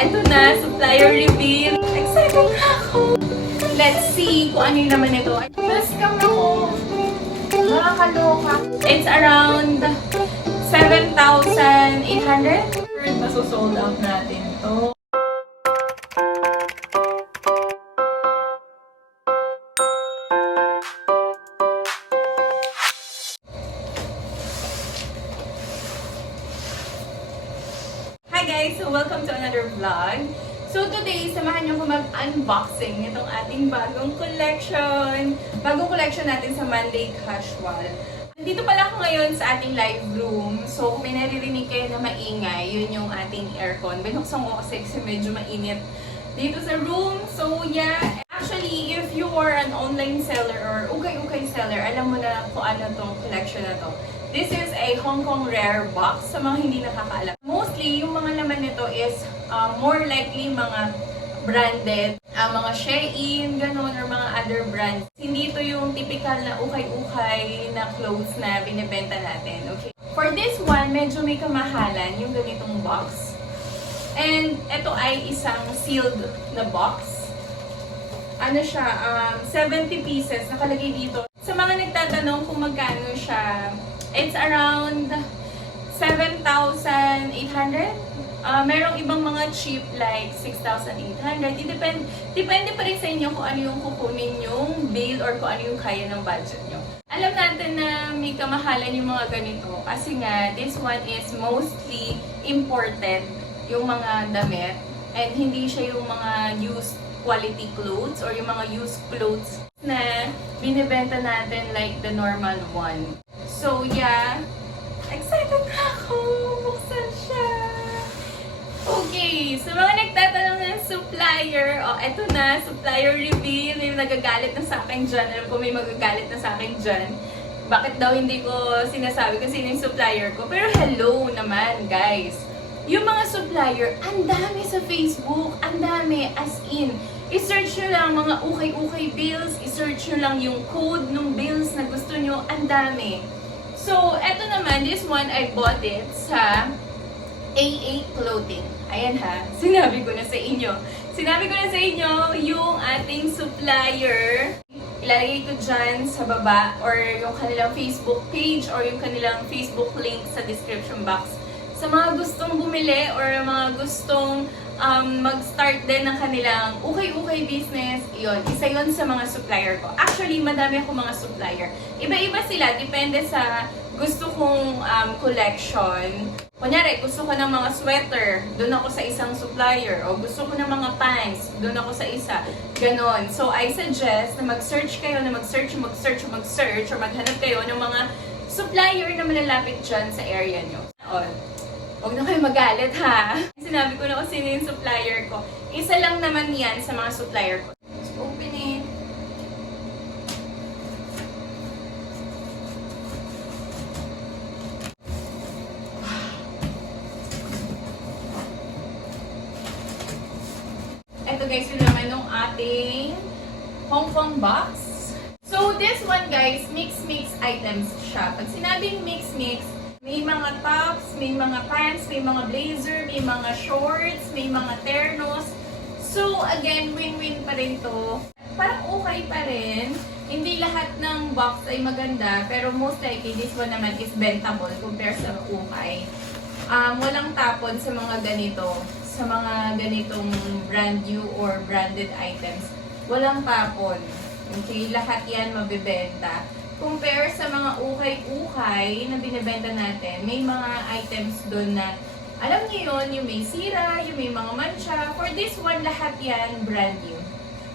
eto na, supplier reveal. Excited na ako! Let's see kung ano yung laman nito. Na-scam ako. Nakakaloka. It's around 7,800. Maso-sold out natin to. Hi guys! So welcome to another vlog. So today, samahan niyo ko mag-unboxing nitong ating bagong collection. Bagong collection natin sa Monday Casual. Dito pala ako ngayon sa ating live room. So kung may naririnig kayo na maingay, yun yung ating aircon. Binuksan ko kasi medyo mainit dito sa room. So yeah, actually if you are an online seller or ukay-ukay seller, alam mo na kung ano tong collection na to. This is a Hong Kong Rare box sa mga hindi nakakaalam. Mostly, yung mga laman nito is more likely mga branded, mga Shein, ganun, or mga other brands. Hindi ito yung typical na ukay-ukay na clothes na binibenta natin. Okay. For this one, medyo may kamahalan yung ganitong box. And ito ay isang sealed na box. Ano siya, 70 pieces, nakalagay dito. Sa mga nagtatanong kung magkano siya, it's around 7,800. Merong ibang mga cheap like 6,800. Depende pa rin sa inyo kung ano yung kukunin yung bill or kung ano yung kaya ng budget nyo. Alam natin na may kamahalan yung mga ganito kasi nga this one is mostly imported yung mga damit and hindi siya yung mga used quality clothes or yung mga used clothes na binibenta natin like the normal one. So yeah, excited na ako! Buksan siya! Okay, sa mga nagtatanong ng supplier, eto na, supplier reveal. May nagagalit na sa akin dyan. Alam ko may magagalit na sa akin dyan. Bakit daw hindi ko sinasabi kung sino yung supplier ko? Pero hello naman, guys! Yung mga supplier, ang dami sa Facebook. Ang dami, as in. I-search nyo lang mga ukay-ukay bills. I-search nyo lang yung code ng bills na gusto nyo. Ang dami. So, eto naman, this one, I bought it sa AA Clothing. Ayan ha, sinabi ko na sa inyo. Sinabi ko na sa inyo yung ating supplier. Ilalagay ko dyan sa baba or yung kanilang Facebook page or yung kanilang Facebook link sa description box. Sa mga gustong bumili or mga gustong mag-start din ng kanilang ukay-ukay business, isa yon sa mga supplier ko. Actually, madami ako mga supplier. Iba-iba sila, depende sa gusto kong collection. Kunyari, gusto ko ng mga sweater, doon ako sa isang supplier. O gusto ko ng mga pants, doon ako sa isa. Ganon. So, I suggest na mag-search kayo, na mag-search, or maghanap kayo ng mga supplier na malalapit dyan sa area nyo. Huwag na kayo magalit ha. Sinabi ko na kung sino yung supplier ko. Isa lang naman yan sa mga supplier ko. Let's open it. Ito guys yung naman ng ating Hong Kong box. So this one guys, mix items siya. Pag sinabing mix, may mga tops, may mga pants, may mga blazer, may mga shorts, may mga ternos. So, again, win-win pa rin to. Parang okay pa rin. Hindi lahat ng box ay maganda, pero most likely, this one naman is bentable compared sa ukay. Walang tapon sa mga ganito, sa mga ganitong brand new or branded items. Walang tapon. Okay, lahat yan mabibenta. Compare sa mga ukay-ukay na binibenta natin, may mga items doon na, alam niyo yun, yung may sira, yung may mga mancha. For this one, lahat yan brand new.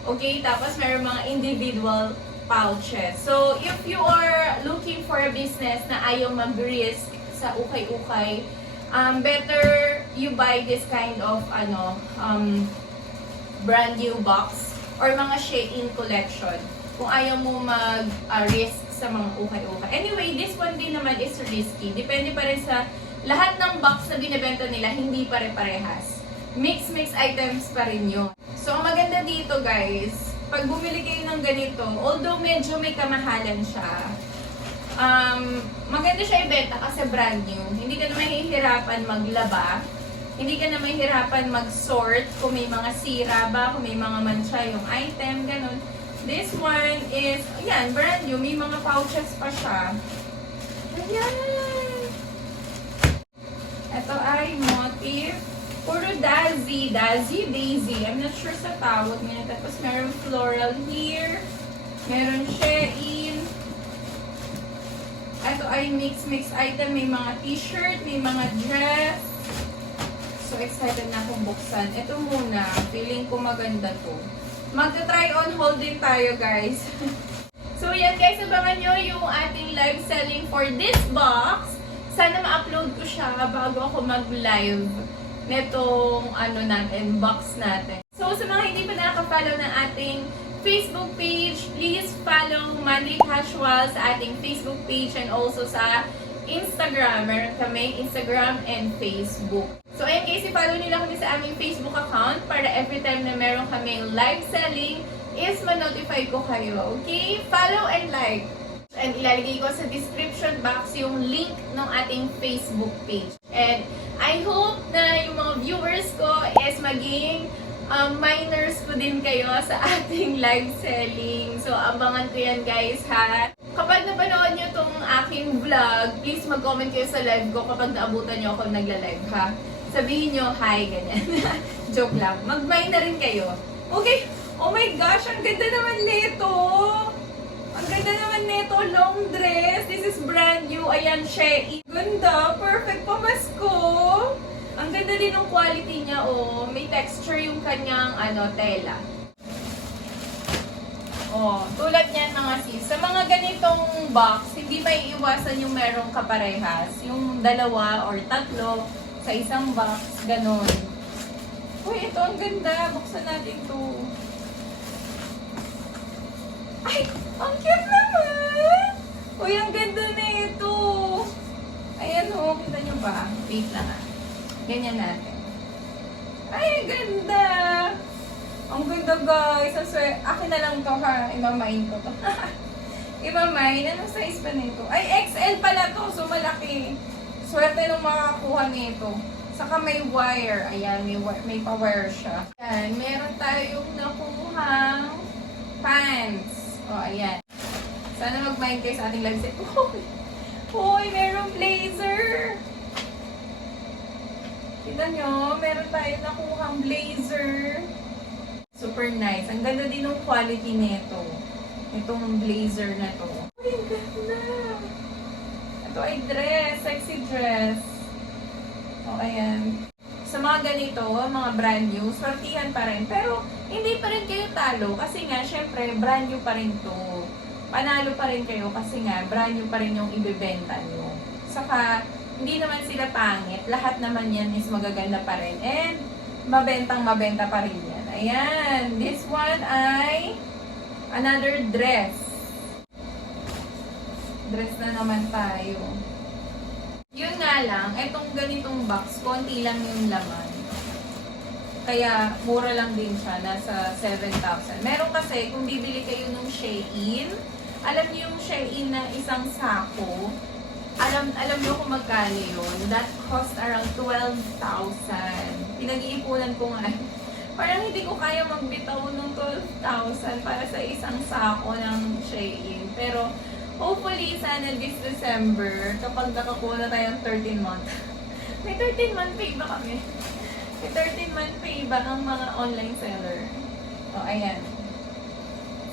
Okay, tapos meron mga individual pouches. So, if you are looking for a business na ayaw mag-risk sa ukay-ukay, better you buy this kind of brand new box or mga Shein collection kung ayaw mo mag-risk sa mga ukay-ukay. Anyway, this one din naman is risky. Depende pa rin sa lahat ng box na binibenta nila, hindi pare-parehas. Mix items pa rin yun. So, ang maganda dito guys, pag bumili kayo ng ganito, although medyo may kamahalan siya, maganda siya ibenta kasi brand new. Hindi ka na mahihirapan maglaba. hindi ka na mahihirapan mag-sort kung may mga sira ba, kung may mga mancha yung item, ganun. This one is, ayan, brand new. May mga pouches pa siya. Ayan! Ito ay motif. Puro Daisy. I'm not sure sa tawag niya. Tapos meron floral here. Meron Shein. Ito ay mix item. May mga t-shirt, may mga dress. So excited na akong buksan. Ito muna. Feeling ko maganda to. Magta-try on hold din tayo, guys. So yan guys, abangan nyo yung ating live selling for this box. Sana ma-upload ko siya bago ako mag-live netong box natin. So sa mga hindi pa nakaka-follow ng ating Facebook page, please follow Monday Casual sa ating Facebook page and also sa Instagram. Meron kami Instagram and Facebook. So ayun guys, i-follow nila kami sa aming Facebook account para every time na meron kaming live selling is ma-notify ko kayo. Okay? Follow and like. And ilalagay ko sa description box yung link ng ating Facebook page. And I hope na yung mga viewers ko is maging minors ko din kayo sa ating live selling. So abangan ko yan guys ha. Kapag napanood nyo tong aking vlog, please mag-comment kayo sa live ko kapag naabutan nyo ako nagla-live ha. Sabihin nyo hi, ganyan. Joke lang. Mag-mind na rin kayo. Okay? Oh my gosh, ang ganda naman nito! Ang ganda naman nito, long dress. This is brand new. Ayan, Shein. Ganda, perfect pamasko. Ang ganda din ng quality niya, oh. May texture yung kanyang, tela. Oh, tulad niyan mga sis. Sa mga ganitong box, hindi may iwasan yung merong kaparehas. Yung dalawa or tatlo sa isang box, ganun. Uy, ito ang ganda. Buksan natin to. Ay, ang cute naman! Uy, ang ganda na ito! Ayan o, kita nyo ba? Wait lang ah. Ganyan natin. Ay, ang ganda! Ang ganda guys. Akin na lang to ha. Imamain ko to. Imamain? Anong size pa nito? Ay, XL pala to. So, malaki. Swerte nung makakuha nito. Saka may wire. Ayan, may pa-wire siya. Ayan, meron tayong nakuhang pants. O, ayan. Sana mag-mind kayo sa ating live set. Uy, merong blazer! Kita nyo, meron tayo nakuhang blazer. Super nice. Ang ganda din ng quality nito. Itong blazer na to. Uy, ang ganda! Ito ay dress. Sexy dress. O, ayan. Sa mga ganito, mga brand new, sortihan pa rin. Pero, hindi pa rin kayo talo. Kasi nga, syempre, brand new pa rin to. Panalo pa rin kayo kasi nga, brand new pa rin yung ibebenta nyo. Saka, hindi naman sila pangit. Lahat naman yan is magaganda pa rin. And, mabenta pa rin yan. Ayan. This one ay another dress. Dress na naman tayo. Yun nga lang, etong ganitong box, konti lang yung laman. Kaya, mura lang din siya. Nasa 7,000. Meron kasi, kung bibili kayo ng Shein, alam niyo yung Shein na isang sako, alam niyo kung magkano yun. That cost around 12,000. Pinag-iipunan ko nga. Parang hindi ko kaya magbitaw ng 12,000 para sa isang sako ng Shein. Pero, hopefully, sana this December, kapag nakakuha na tayo ng 13-month. May 13-month pay ba kami? May 13-month pay ba ang mga online seller? O, ayan.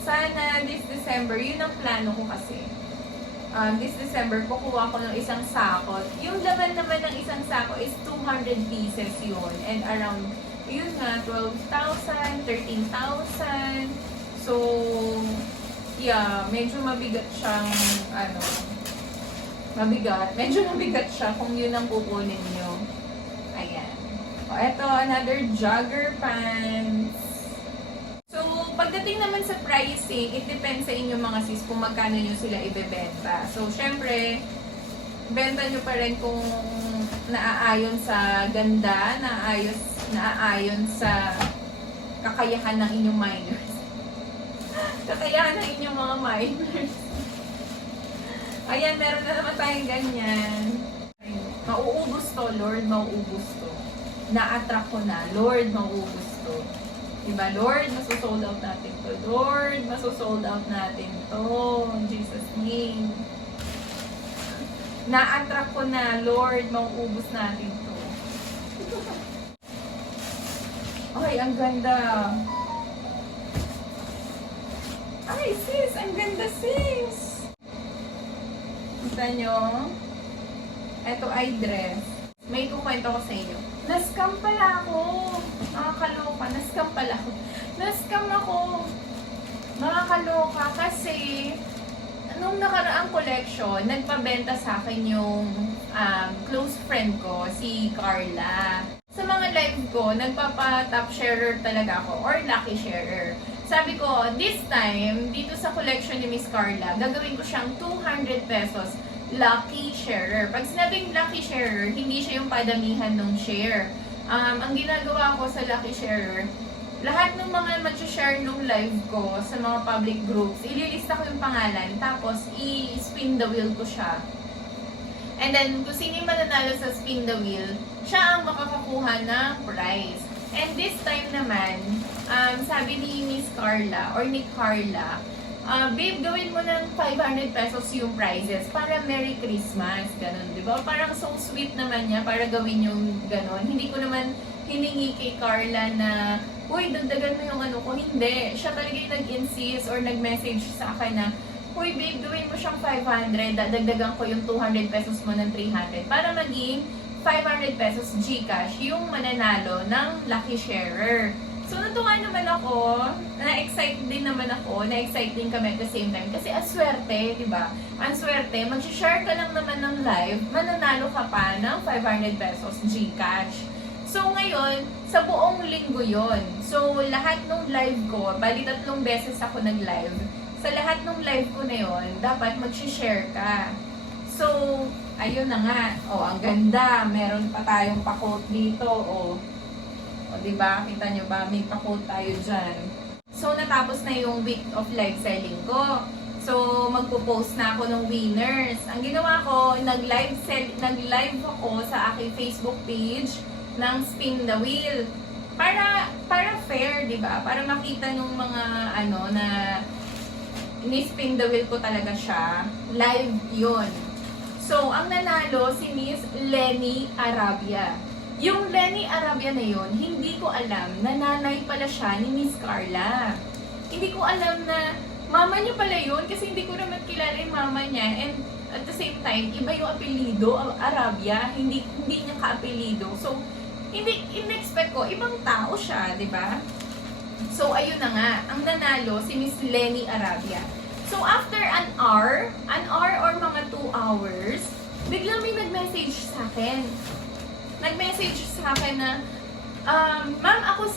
Sana this December, yun ang plano ko kasi. This December, kukuha ko ng isang sako. Yung laman naman ng isang sako is 200 pieces yun. And around, yun nga, 12,000, 13,000. So, yeah, medyo mabigat siyang, medyo mabigat siya kung yun ang kukunin nyo. Ayan. O, eto, another jogger pants. So, pagdating naman sa pricing, it depends sa inyo mga sis kung magkano nyo sila ibebenta. So, syempre, benta nyo pa rin kung naaayon sa ganda, naaayon sa kakayahan ng inyong minors. Kakayahan ng inyong mga minors. Ayan, meron na naman tayong ganyan. Mauubos to, Lord, mauubos to. na-attract ko na, Lord, mauubos to. Diba, Lord, masosold out natin to. Lord, masosold out natin to. In Jesus' name. Na-attract ko na, Lord, mauubos natin to. Ay, ang ganda. Ay, sis, ang ganda, sis. Kita nyo? Ito ay dress. May kukwento ko sa inyo. Na-scam pala ako. Nakakaloka. Na-scam pala ako. Na-scam ako. Nakakaloka kasi nung nakaraang collection, nagpabenta sa akin yung close friend ko, si Carla. Sa mga live ko, nagpapa-top sharer talaga ako or lucky sharer. Sabi ko, this time, dito sa collection ni Miss Carla, gagawin ko siyang 200 pesos lucky sharer. Pag sinabing lucky sharer, hindi siya yung padamihan ng share. Ang ginagawa ko sa lucky sharer, lahat ng mga mag-share nung live ko sa mga public groups, ililista ko yung pangalan, tapos i-spin the wheel ko siya. And then, kung sino yung mananalo sa spin the wheel, siya ang makakakuha ng prize. And this time naman, sabi ni Miss Carla, or ni Carla, babe, gawin mo ng 500 pesos yung prizes para Merry Christmas, ganun, di ba? Parang so sweet naman niya para gawin yung ganun. Hindi ko naman hiningi kay Carla na, uy, dagdagan mo yung ano ko. Hindi. Siya talaga yung nag-insist or nag-message sa akin na, uy, babe, gawin mo siyang 500, dagdagan ko yung 200 pesos mo ng 300 para maging 500 pesos Gcash yung mananalo ng lucky sharer. So, natuwa naman ako, na-excite din naman ako, na-excite din kami at the same time. Kasi aswerte, di ba? Ang swerte, mag-share ka lang naman ng live, mananalo ka pa ng 500 pesos Gcash. So, ngayon, sa buong linggo yon. So, lahat ng live ko, bali 3 beses ako nag-live. Sa lahat ng live ko na yon, dapat mag-share ka. So, ayun na nga. O, ang ganda. Meron pa tayong pa-quote dito. O, diba? Kita nyo ba? May pa-quote tayo dyan. So, natapos na yung week of live selling ko. So, magpo-post na ako ng winners. Ang ginawa ko, nag-live ako sa aking Facebook page ng Spin the Wheel. Para fair, diba? Para makita nung mga ano na ni-spin the wheel ko talaga siya. Live yun. So, ang nanalo si Miss Lenny Arabia. Yung Lenny Arabia na yun, hindi ko alam na nanay pala siya ni Miss Carla. Hindi ko alam na mama niya pala yun kasi hindi ko naman kilala yung mama niya. And at the same time, iba yung apelido, Arabia, hindi niya ka-apelido. So, hindi in-expect ko, ibang tao siya, di ba? So, ayun na nga, ang nanalo si Miss Lenny Arabia. So, after an hour or mga 2 hours, biglang may nag-message sa akin. Nag-message sa akin na, ma'am, ako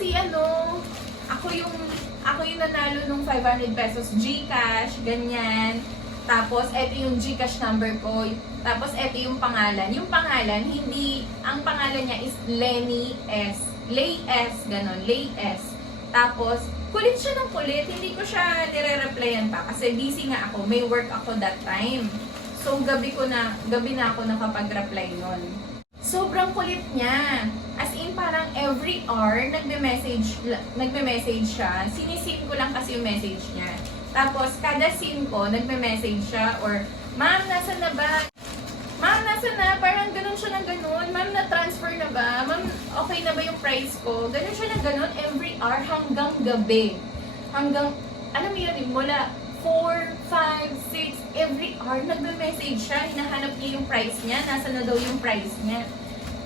yung nanalo ng 500 pesos Gcash, ganyan. Tapos, eto yung Gcash number ko. Tapos, eto yung pangalan. Yung pangalan, ang pangalan niya is Lenny S. Lay S, ganon, Lay S. Tapos, kulit siya ng kulit. Hindi ko siya nire-replyan pa kasi busy nga ako. May work ako that time. So, gabi na ako nakapag-reply nun. Sobrang kulit niya. As in, parang every hour, nagme-message siya. Sinisin ko lang kasi yung message niya. Tapos, kada scene ko, nagme-message siya or, ma'am, nasa na ba? Ma'am, nasa na? Parang ganun siya ng ganun. Ma'am, na-transfer na ba? Ma'am, okay na ba yung price ko? Ganun siya ng ganun every hour hanggang gabi. Alam mo yun, mula 4, 5, 6, every hour, nagme-message siya. Hinahanap niya yung price niya. Nasa na daw yung price niya.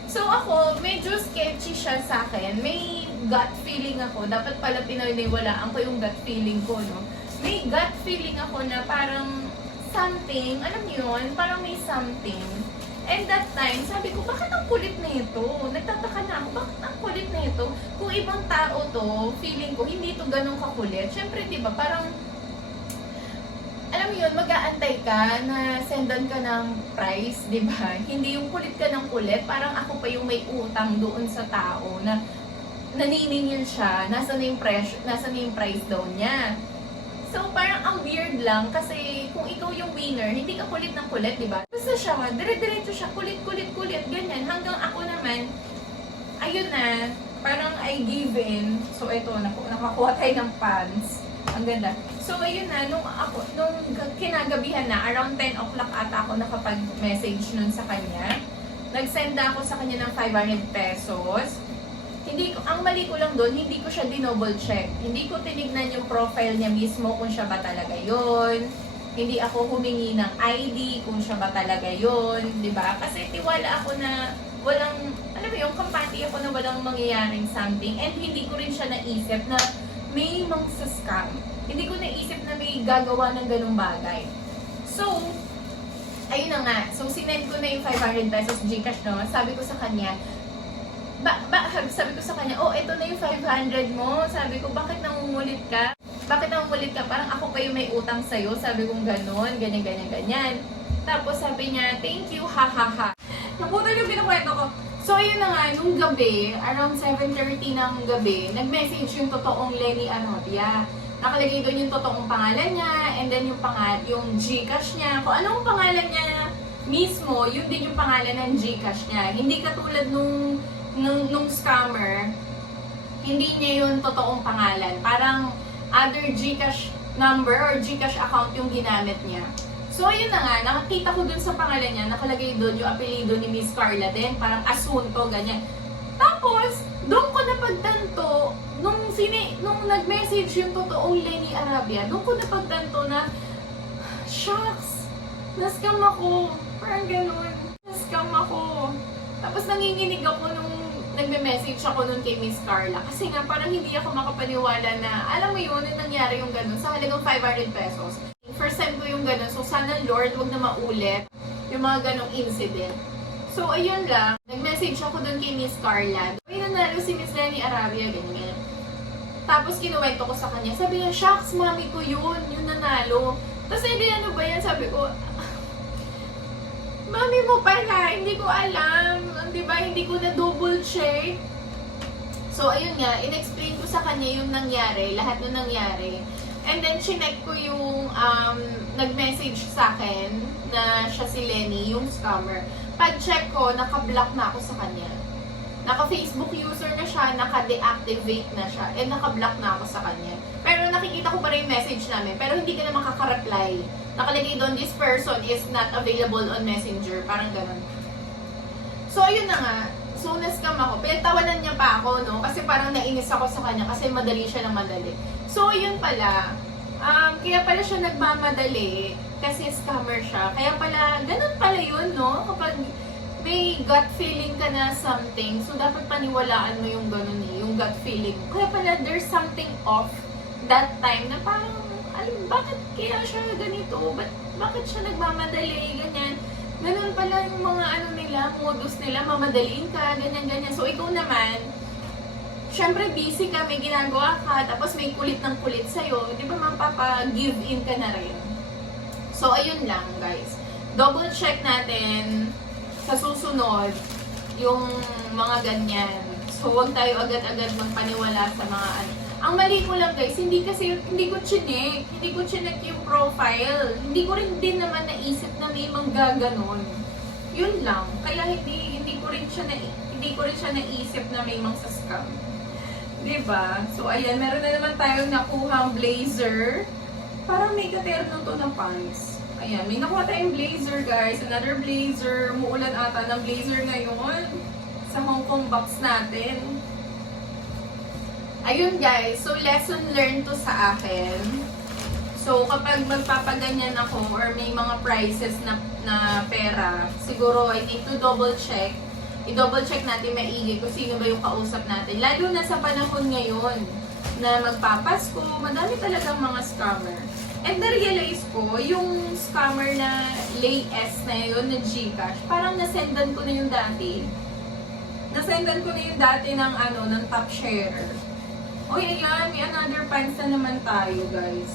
So ako, medyo sketchy siya sa akin. May gut feeling ako. Dapat pala pinaniwalaan ko yung gut feeling ko, no? May gut feeling ako na parang something, alam niyo yun, parang may something. And that time, sabi ko, bakit ang kulit na ito? Nagtataka na ako, bakit ang kulit na ito? Kung ibang tao to, feeling ko, hindi to ganun kakulit. Siyempre, di ba, parang, alam mo yun, mag-aantay ka na sendan ka ng price, di ba? Hindi yung kulit ka ng kulit, parang ako pa yung may utang doon sa tao na naniningil siya, nasa na yung price daw niya. So, parang ang weird lang kasi kung ikaw yung winner, hindi ka kulit ng kulit, di ba? Basta siya, dire-diretso siya, kulit, ganyan. Hanggang ako naman, I ayun na, parang I give in. So, ito, nakakuha tayo ng pants. Ang ganda. So, ayun na, nung kinagabihan na, around 10 o'clock ata ako nakapag-message nun sa kanya. Nag-send ako sa kanya ng 500 pesos. Ang mali ko lang doon, hindi ko siya dinoble check. Hindi ko tinignan yung profile niya mismo kung siya ba talaga yun. Hindi ako humingi ng ID kung siya ba talaga yun. Diba? Kasi tiwala ako na walang, alam mo yung kampante ako na walang mangyayaring something. And hindi ko rin siya naisip na may scam. Hindi ko naisip na may gagawa ng ganung bagay. So, ayun na nga. So, sinend ko na yung 500 pesos Gcash, no? Sabi ko sa kanya, sabi ko sa kanya, oh, ito na yung 500 mo. Sabi ko, bakit nangungulit ka? Bakit nangungulit ka? Parang ako pa yung may utang sa'yo. Sabi kong ganon, ganyan. Tapos sabi niya, thank you, ha ha ha. Naputo yung pinakwento ko. So, ayun na nga, nung gabi, around 7:30 ng gabi, nag-message yung totoong Lenny Arabia. Nakalagay doon yung totoong pangalan niya, and then yung Gcash niya. Kung anong pangalan niya mismo, yun din yung pangalan ng Gcash niya. Hindi katulad nung scammer, hindi niya yung totoong pangalan. Parang other Gcash number or Gcash account yung ginamit niya. So, ayun na nga, nakakita ko dun sa pangalan niya, nakalagay dun yung apelido ni Miss Carla din, parang Asunto, ganyan. Tapos, doon ko napagtanto, nung nag-message yung totoong Lenny Arabia, doon ko napagtanto na, shucks, na-scam ako, parang ganun, na-scam ako. Tapos nanginginig ako nung nagme-message ako nun kay Miss Carla. Kasi nga, parang hindi ako makapaniwala na, alam mo yun, nangyari yung ganun, sa halagang 500 pesos. First time ko yung ganun, so sana Lord, wag na maulit yung mga ganong incident. So, ayun lang, nag-message ako dun kay Miss Carla. May nanalo si Miss Lenny Arabia, ganyan. Tapos, kinuwento ko sa kanya, sabi niya, shucks, mami ko yun, yung nanalo. Tapos, hindi ano ba yan, sabi ko, mami mo pala, hindi ko alam, diba, hindi ko na double check. So, ayun nga, in-explain ko sa kanya yung nangyari, lahat na nangyari. And then, chinek ko yung nag-message sa akin na siya si Lenny, yung scammer. Pag-check ko, naka-block na ako sa kanya. Naka-Facebook user na siya, naka-deactivate na siya, and naka-block na ako sa kanya. Pero nakikita ko pa rin yung message namin, pero hindi ka na makaka-reply. Nakalagay doon, this person is not available on Messenger. Parang ganun. So, ayun na nga. So, na-scam ako. Pinagtawanan niya pa ako, no? Kasi parang nainis ako sa kanya kasi madali siya na madali. So, yun pala. Kaya pala siya nagmamadali kasi scammer siya. Kaya pala, ganun pala yun, no? Kapag may gut feeling ka na something, so dapat paniwalaan mo yung ganun eh, yung gut feeling. Kaya pala, there's something off that time na parang, bakit kaya siya ganito? Bakit siya nagmamadali? Ganyan. Ganun pala yung mga modus nila, mamadaliin ka, ganyan. So, ikaw naman, syempre busy ka, may ginagawa ka, tapos may kulit ng kulit sa'yo, di ba mapapa-give in ka na rin? So, ayun lang, guys. Double check natin sa susunod yung mga ganyan. So, huwag tayo agad-agad magpaniwala sa mga Ang mali ko lang, guys, hindi ko chinek yung profile. Hindi ko rin din naman naisip na may manggaganon. Yun lang. Kaya hindi ko rin siya naisip na may scam. Diba? So, ayan, meron na naman tayong nakuhang blazer. Parang may katerno to na pants. Ayan, may nakuha tayong blazer, guys. Another blazer. Muulan ata ng blazer ngayon sa Hong Kong box natin. Ayun, guys. So, lesson learned to sa akin. So, kapag magpapaganyan ako or may mga prices na pera, siguro I need to double check. I-double check natin maigi kung sino ba yung kausap natin. Lalo na sa panahon ngayon na magpapasko, madami talagang mga scammer. And na-realize ko, yung scammer na latest na yun, na Gcash, parang nasendan ko na yung dati. Nasendan ko na yung dati ng top sharer. O, ayan, may another pants na naman tayo, guys.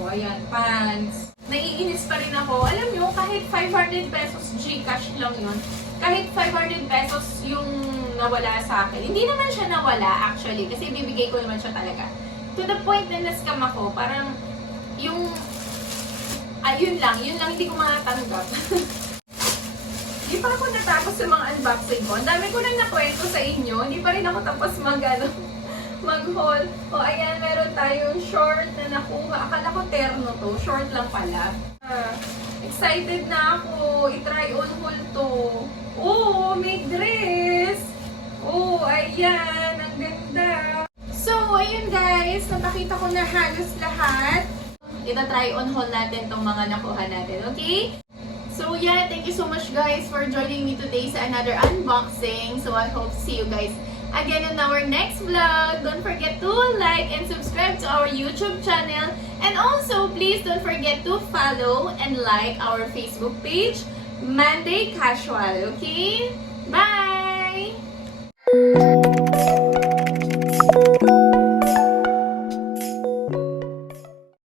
O, ayan, pants. Naiinis pa rin ako. Alam nyo, kahit 500 pesos Gcash lang yun, kahit 500 pesos yung nawala sa akin, hindi naman siya nawala, actually, kasi bibigay ko naman siya talaga. To the point na na-scam ako, parang yun lang, hindi ko matatanggap. Di pa ako natapos sa mga unboxing ko. Ang dami ko nang nakwento sa inyo. Hindi pa rin ako tapos mag-haul. O ayan, meron tayong short na nakuha. Akala ko terno to. Short lang pala. Excited na ako. I-try on haul to. Oh, may dress. Oh, ayan. Ang ganda. So, ayun guys. Napakita ko na halos lahat. Ita-try on haul natin tong mga nakuha natin. Okay? So yeah, thank you so much guys for joining me today sa another unboxing. So I hope to see you guys again in our next vlog. Don't forget to like and subscribe to our YouTube channel. And also, please don't forget to follow and like our Facebook page, Monday Casual. Okay? Bye!